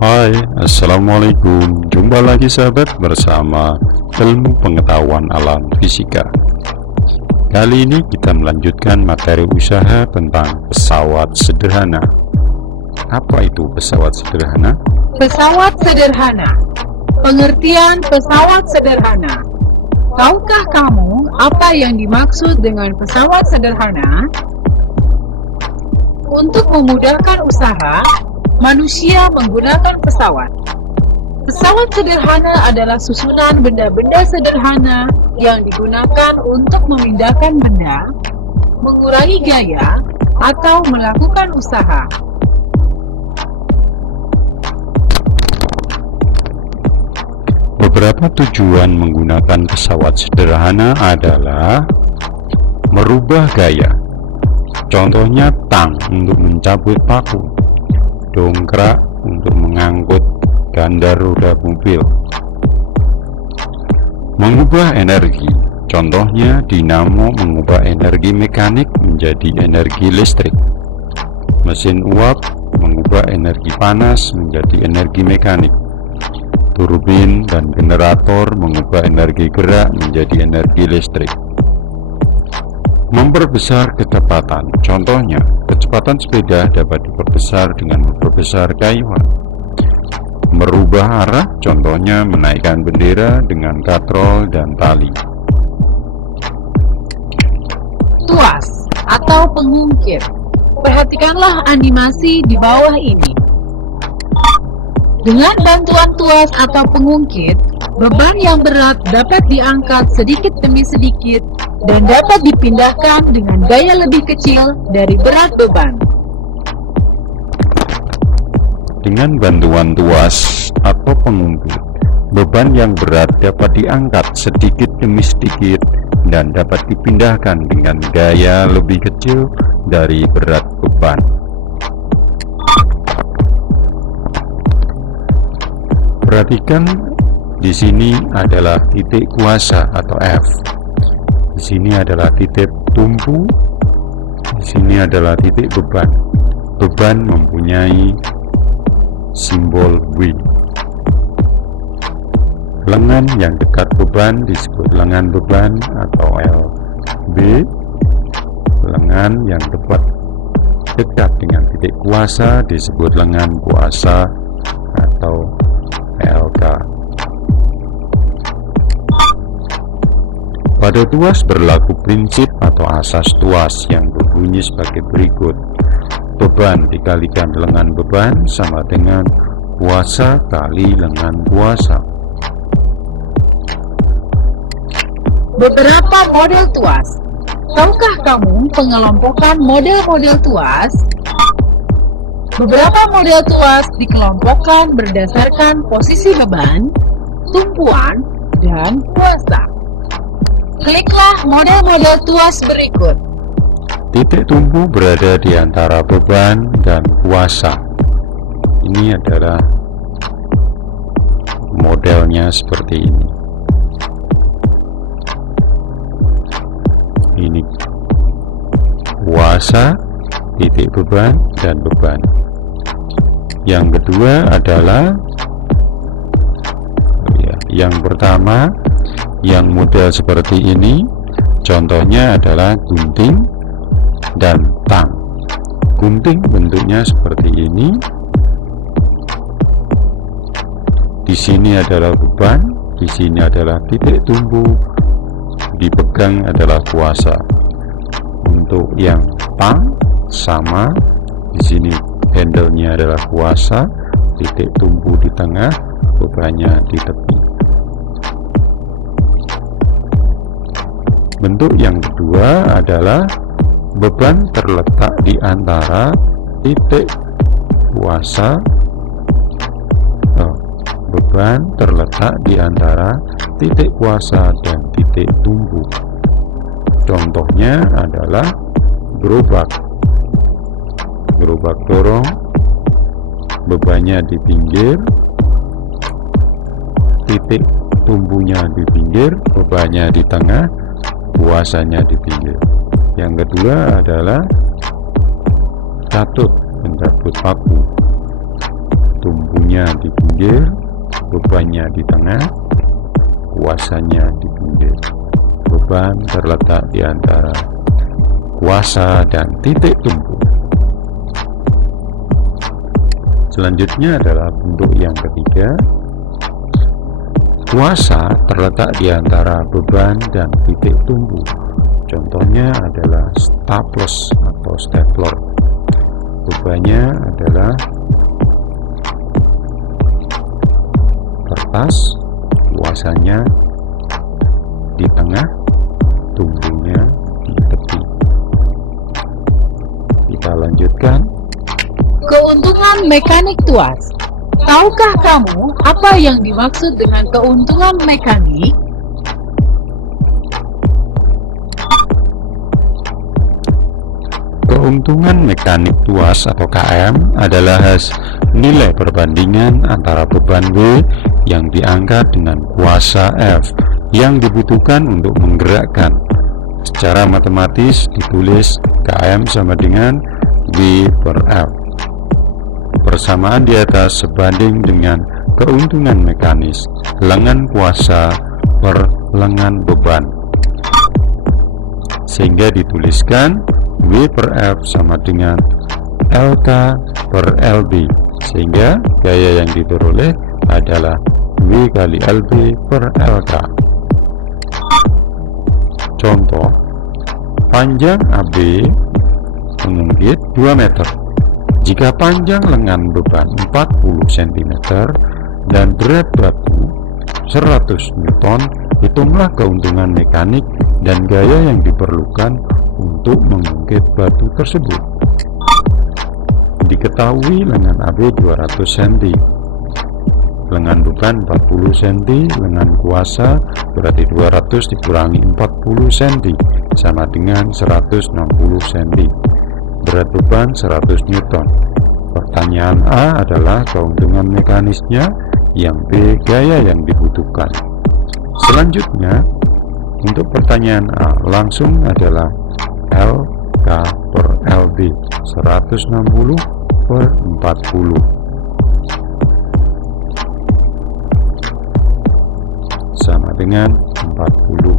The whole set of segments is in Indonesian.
Hai, Assalamualaikum. Jumpa lagi sahabat bersama ilmu pengetahuan alam fisika. Kali ini kita melanjutkan materi usaha tentang pesawat sederhana. Apa itu pesawat sederhana? Pesawat sederhana. Pengertian pesawat sederhana. Tahukah kamu apa yang dimaksud dengan pesawat sederhana? Untuk memudahkan usaha, manusia menggunakan pesawat. Pesawat sederhana adalah susunan benda-benda sederhana yang digunakan untuk memindahkan benda, mengurangi gaya, atau melakukan usaha. Beberapa tujuan menggunakan pesawat sederhana adalah merubah gaya. Contohnya tang untuk mencabut paku, dongkrak untuk mengangkut ganda roda mobil. Mengubah energi, contohnya dinamo mengubah energi mekanik menjadi energi listrik. Mesin uap mengubah energi panas menjadi energi mekanik. Turbin dan generator mengubah energi gerak menjadi energi listrik. Memperbesar kecepatan, contohnya kecepatan sepeda dapat diperbesar dengan memperbesar kayuhan. Merubah arah, contohnya menaikkan bendera dengan katrol dan tali. Tuas atau pengungkit. Perhatikanlah animasi di bawah ini. Dengan bantuan tuas atau pengungkit, beban yang berat dapat diangkat sedikit demi sedikit dan dapat dipindahkan dengan gaya lebih kecil dari berat beban. Dengan bantuan tuas atau pengungkit, beban yang berat dapat diangkat sedikit demi sedikit dan dapat dipindahkan dengan gaya lebih kecil dari berat beban. Perhatikan, di sini adalah titik kuasa atau F. Di sini adalah titik tumpu. Di sini adalah titik beban. Beban mempunyai simbol W. Lengan yang dekat beban disebut lengan beban atau LB. Lengan yang dekat dengan titik kuasa disebut lengan kuasa atau LK. Pada tuas berlaku prinsip atau asas tuas yang berbunyi sebagai berikut. Beban dikalikan lengan beban sama dengan kuasa kali lengan kuasa. Beberapa model tuas. Tahukah kamu pengelompokan model-model tuas? Beberapa model tuas dikelompokkan berdasarkan posisi beban, tumpuan, dan kuasa. Kliklah model-model tuas berikut. Titik tumpu berada di antara beban dan kuasa. Ini adalah modelnya seperti ini. Ini kuasa, titik beban, dan beban. Yang kedua adalah yang pertama, yang model seperti ini, contohnya adalah gunting dan tang. Gunting bentuknya seperti ini. Di sini adalah beban, di sini adalah titik tumpu, dipegang adalah kuasa. Untuk yang tang sama, di sini handle-nya adalah kuasa, titik tumpu di tengah, bebannya di tepi. Bentuk yang kedua adalah beban terletak di antara titik kuasa. Beban terletak di antara titik kuasa dan titik tumpu. Contohnya adalah gerobak. Gerobak dorong, bebannya di pinggir, titik tumpunya di pinggir, bebannya di tengah, kuasanya di pinggir. Yang kedua adalah catut, mencabut paku. Tumpunya bebannya di pinggir, bebannya di tengah, kuasanya di pinggir. Beban terletak di antara kuasa dan titik tumpu. Selanjutnya adalah bentuk yang ketiga. Kuasa terletak di antara beban dan titik tumpu. Contohnya adalah staples atau stapler. Bebannya adalah kertas, kuasanya di tengah, tumpunya di tepi. Kita lanjutkan. Keuntungan mekanik tuas. Tahukah kamu apa yang dimaksud dengan keuntungan mekanik? Keuntungan mekanik tuas atau KM adalah nilai perbandingan antara beban W yang diangkat dengan kuasa F yang dibutuhkan untuk menggerakkan. Secara matematis ditulis KM sama dengan W per F. Persamaan di atas sebanding dengan keuntungan mekanis lengan kuasa per lengan beban, sehingga dituliskan W per F sama dengan LK per LB, sehingga gaya yang diperoleh adalah W kali LB per LK. Contoh, panjang AB mengungkit 2 meter. Jika panjang lengan beban 40 cm dan berat batu 100 Newton, hitunglah keuntungan mekanik dan gaya yang diperlukan untuk mengungkit batu tersebut. Diketahui lengan AB 200 cm, lengan beban 40 cm, lengan kuasa berarti 200 dikurangi 40 cm sama dengan 160 cm. Berat beban 100 Newton. Pertanyaan A adalah keuntungan mekanisnya, yang B gaya yang dibutuhkan. Selanjutnya, untuk pertanyaan A langsung adalah LK per LB 160 per 40 sama dengan 40.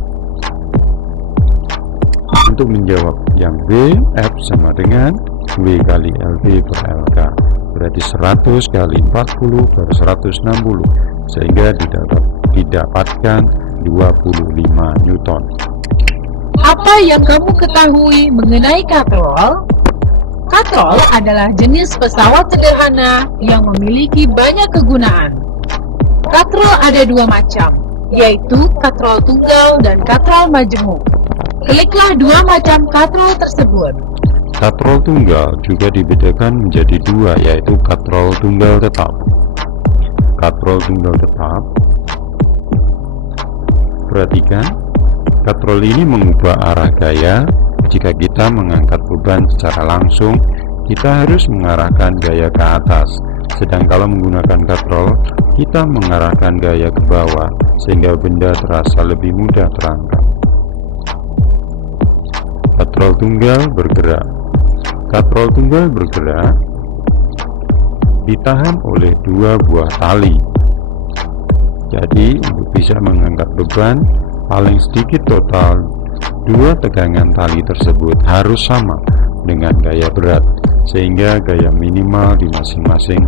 Untuk menjawab yang B, F sama dengan W kali LB per LK, berarti 100 kali 40 per 160, sehingga didapatkan 25 Newton. Apa yang kamu ketahui mengenai katrol? Katrol adalah jenis pesawat sederhana yang memiliki banyak kegunaan. Katrol ada 2 macam, yaitu katrol tunggal dan katrol majemuk. Kliklah 2 macam katrol tersebut. Katrol tunggal juga dibedakan menjadi 2, yaitu katrol tunggal tetap. Katrol tunggal tetap, perhatikan, katrol ini mengubah arah gaya. Jika kita mengangkat beban secara langsung, kita harus mengarahkan gaya ke atas. Sedang kalau menggunakan katrol, kita mengarahkan gaya ke bawah, sehingga benda terasa lebih mudah terangkat. Katrol tunggal bergerak. Katrol tunggal bergerak ditahan oleh 2 buah tali. Jadi untuk bisa mengangkat beban, paling sedikit total 2 tegangan tali tersebut harus sama dengan gaya berat, sehingga gaya minimal di masing-masing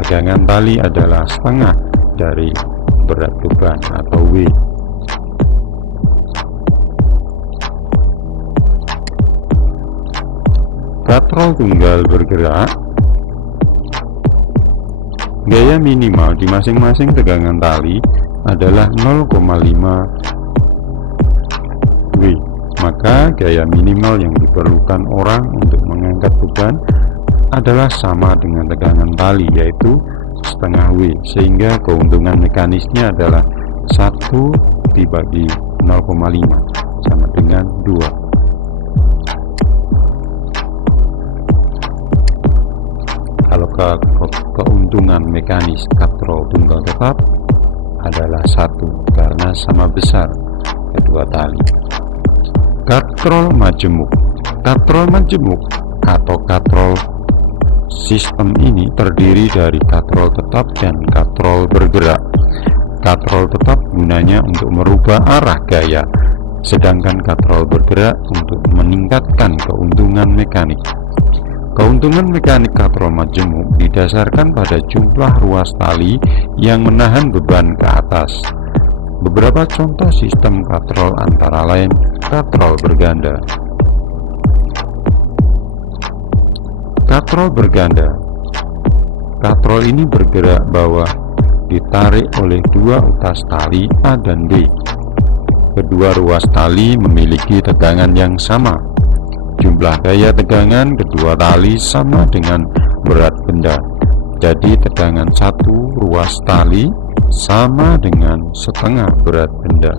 tegangan tali adalah setengah dari berat beban atau W. Katrol tunggal bergerak, gaya minimal di masing-masing tegangan tali adalah 0,5 W. Maka gaya minimal yang diperlukan orang untuk mengangkat beban adalah sama dengan tegangan tali, yaitu setengah W, sehingga keuntungan mekanisnya adalah 1 dibagi 0,5 sama dengan 2. Kalau keuntungan mekanis katrol tunggal tetap adalah 1 karena sama besar kedua tali. Katrol majemuk. Katrol majemuk atau katrol Sistem ini terdiri dari katrol tetap dan katrol bergerak. Katrol tetap gunanya untuk merubah arah gaya, sedangkan katrol bergerak untuk meningkatkan keuntungan mekanik. Keuntungan mekanik katrol majemuk didasarkan pada jumlah ruas tali yang menahan beban ke atas. Beberapa contoh sistem katrol antara lain katrol berganda. Katrol berganda. Katrol ini bergerak bawah, ditarik oleh dua utas tali A dan B. Kedua ruas tali memiliki tegangan yang sama. Jumlah daya tegangan kedua tali sama dengan berat benda. Jadi tegangan satu ruas tali sama dengan setengah berat benda.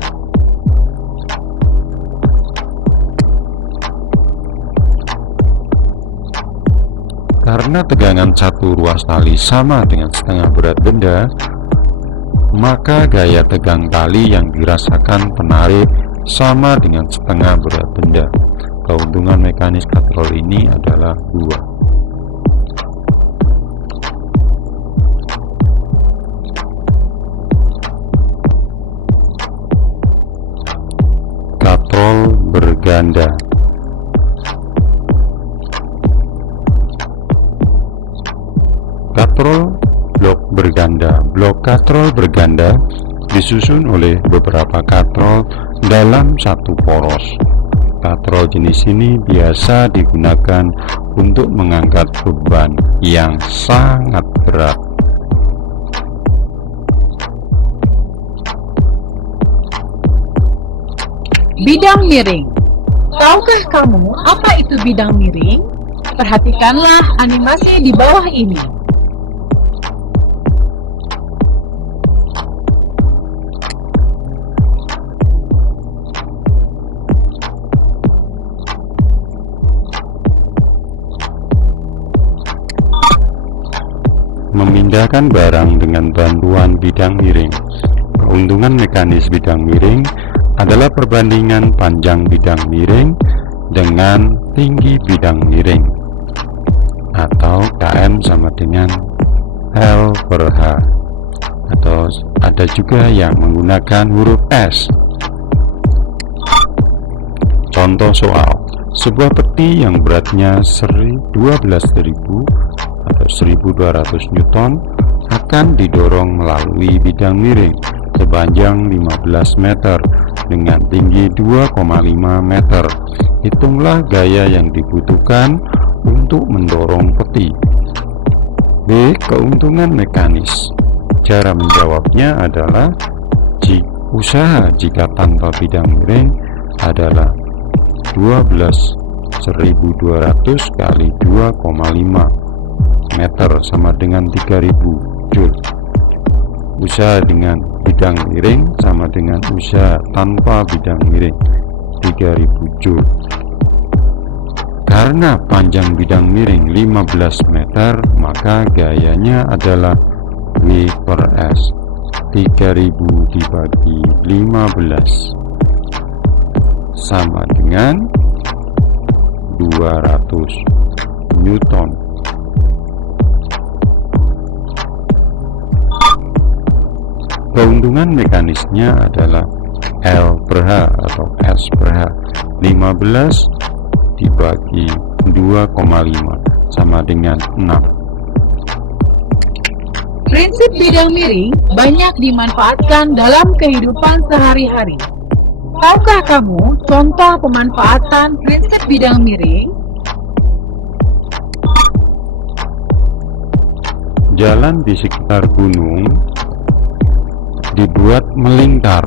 Karena tegangan satu ruas tali sama dengan setengah berat benda, maka gaya tegang tali yang dirasakan penarik sama dengan setengah berat benda. Keuntungan mekanis katrol ini adalah 2. Katrol berganda. Katrol blok berganda. Blok katrol berganda disusun oleh beberapa katrol dalam satu poros. Katrol jenis ini biasa digunakan untuk mengangkat beban yang sangat berat. Bidang miring. Tahukah kamu apa itu bidang miring? Perhatikanlah animasi di bawah ini. Memindahkan barang dengan bantuan bidang miring. Keuntungan mekanis bidang miring adalah perbandingan panjang bidang miring dengan tinggi bidang miring, atau KM sama dengan L per H, atau ada juga yang menggunakan huruf S. Contoh soal, sebuah peti yang beratnya 12.000 atau 1200 Newton akan didorong melalui bidang miring sepanjang 15 meter dengan tinggi 2,5 meter. Hitunglah gaya yang dibutuhkan untuk mendorong peti. B. Keuntungan mekanis. Cara menjawabnya adalah usaha jika tanpa bidang miring adalah 12.200 kali 2,5 meter sama dengan 3000 Joule. Usaha dengan bidang miring sama dengan usaha tanpa bidang miring, 3000 Joule. Karena panjang bidang miring 15 meter, maka gayanya adalah W per S. 3000 dibagi 15 sama dengan 200 Newton. Keuntungan mekanisnya adalah L per H atau S per H. 15 dibagi 2,5 sama dengan 6. Prinsip bidang miring banyak dimanfaatkan dalam kehidupan sehari-hari. Tahukah kamu contoh pemanfaatan prinsip bidang miring? Jalan di sekitar gunung dibuat melingkar.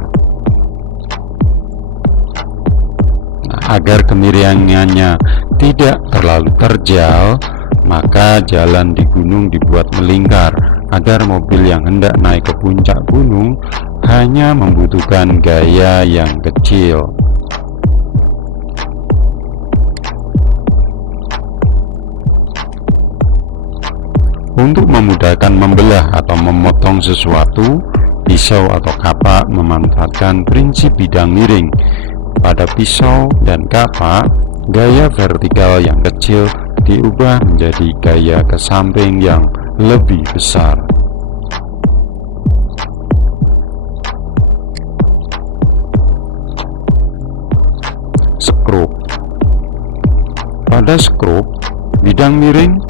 Agar kemiringannya tidak terlalu terjal, maka jalan di gunung dibuat melingkar agar mobil yang hendak naik ke puncak gunung hanya membutuhkan gaya yang kecil. Untuk memudahkan membelah atau memotong sesuatu, pisau atau kapak memanfaatkan prinsip bidang miring. Pada pisau dan kapak, gaya vertikal yang kecil diubah menjadi gaya ke samping yang lebih besar. Skrup. Pada skrup, bidang miring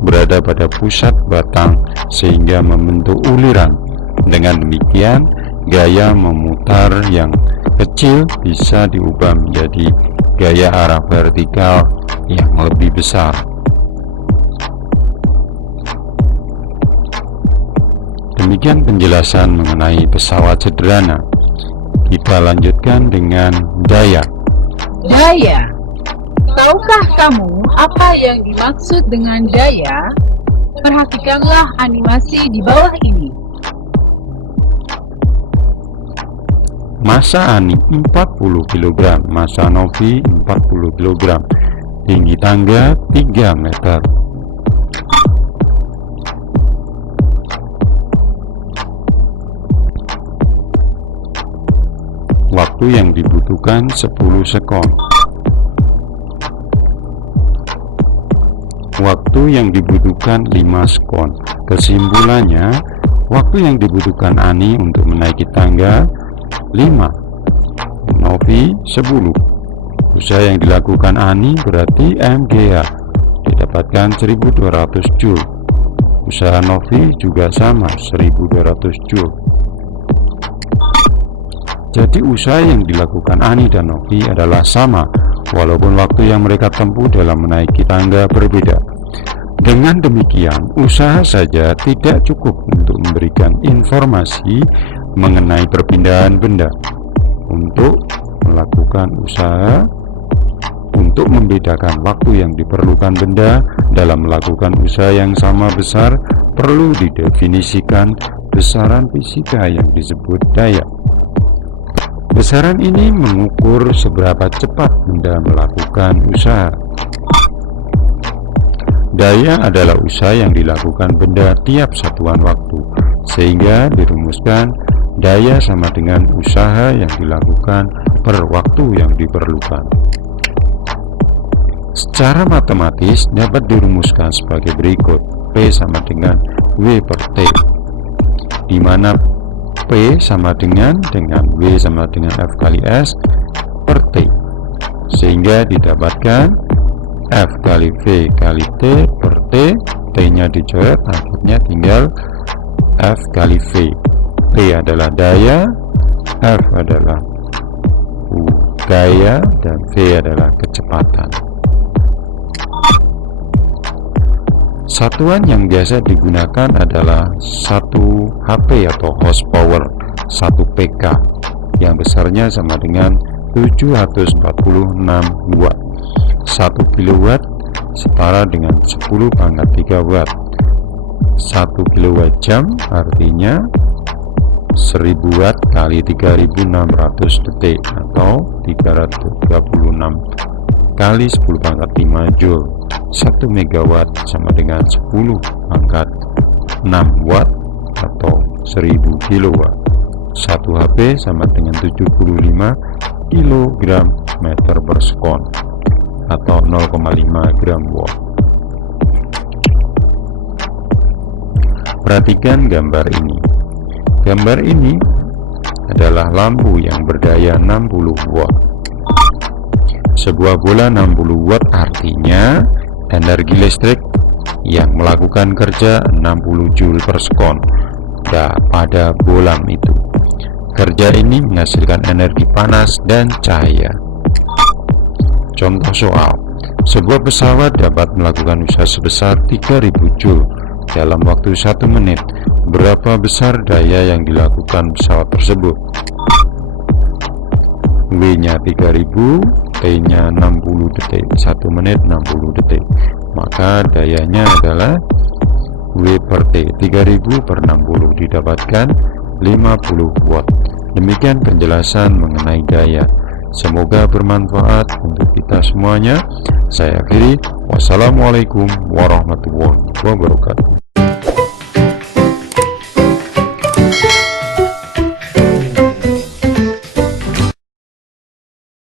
berada pada pusat batang sehingga membentuk uliran. Dengan demikian, gaya memutar yang kecil bisa diubah menjadi gaya arah vertikal yang lebih besar. Demikian penjelasan mengenai pesawat sederhana. Kita lanjutkan dengan daya. Daya. Tahukah kamu apa yang dimaksud dengan daya? Perhatikanlah animasi di bawah ini. Massa Ani 40 kg, massa Novi 40 kg, tinggi tangga 3 meter. Waktu yang dibutuhkan 10 sekon. Waktu yang dibutuhkan 5 sekon. Kesimpulannya, waktu yang dibutuhkan Ani untuk menaiki tangga 5, Novi 10. Usaha yang dilakukan Ani berarti MGA didapatkan 1200 Joule. Usaha Novi juga sama, 1200 Joule. Jadi usaha yang dilakukan Ani dan Novi adalah sama, walaupun waktu yang mereka tempuh dalam menaiki tangga berbeda. Dengan demikian, usaha saja tidak cukup untuk memberikan informasi mengenai perpindahan benda. Untuk melakukan usaha untuk membedakan waktu yang diperlukan benda dalam melakukan usaha yang sama besar, perlu didefinisikan besaran fisika yang disebut daya. Besaran ini mengukur seberapa cepat benda melakukan usaha. Daya adalah usaha yang dilakukan benda tiap satuan waktu, sehingga dirumuskan daya sama dengan usaha yang dilakukan per waktu yang diperlukan. Secara matematis dapat dirumuskan sebagai berikut. P sama dengan W per T, di mana P sama dengan W sama dengan F kali S per T, sehingga didapatkan F kali V kali T per T. T nya dicoret, akhirnya tinggal F kali V. P adalah daya, F adalah gaya, dan V adalah kecepatan. Satuan yang biasa digunakan adalah 1 HP atau horsepower, 1 PK, yang besarnya sama dengan 746 watt. 1 kilowatt setara dengan 10 pangkat 3 watt. 1 kilowatt jam artinya 1000 watt kali 3600 detik atau 336 kali 10 pangkat 5 joule. 1 megawatt sama dengan 10 pangkat 6 watt atau 1000 kilowatt. 1 HP sama dengan 75 kilogram meter per sekon atau 0,5 gram watt. Perhatikan gambar ini. Gambar ini adalah lampu yang berdaya 60 watt. Sebuah bola 60 watt artinya energi listrik yang melakukan kerja 60 joule per sekon pada bola itu. Kerja ini menghasilkan energi panas dan cahaya. Contoh soal, sebuah pesawat dapat melakukan usaha sebesar 3000 joule dalam waktu 1 menit. Berapa besar daya yang dilakukan pesawat tersebut? W-nya 3000, T-nya 60 detik, 1 menit 60 detik. Maka dayanya adalah W per T, 3000 per 60 didapatkan 50 watt. Demikian penjelasan mengenai daya. Semoga bermanfaat untuk kita semuanya. Saya akhiri. Wassalamualaikum warahmatullahi wabarakatuh.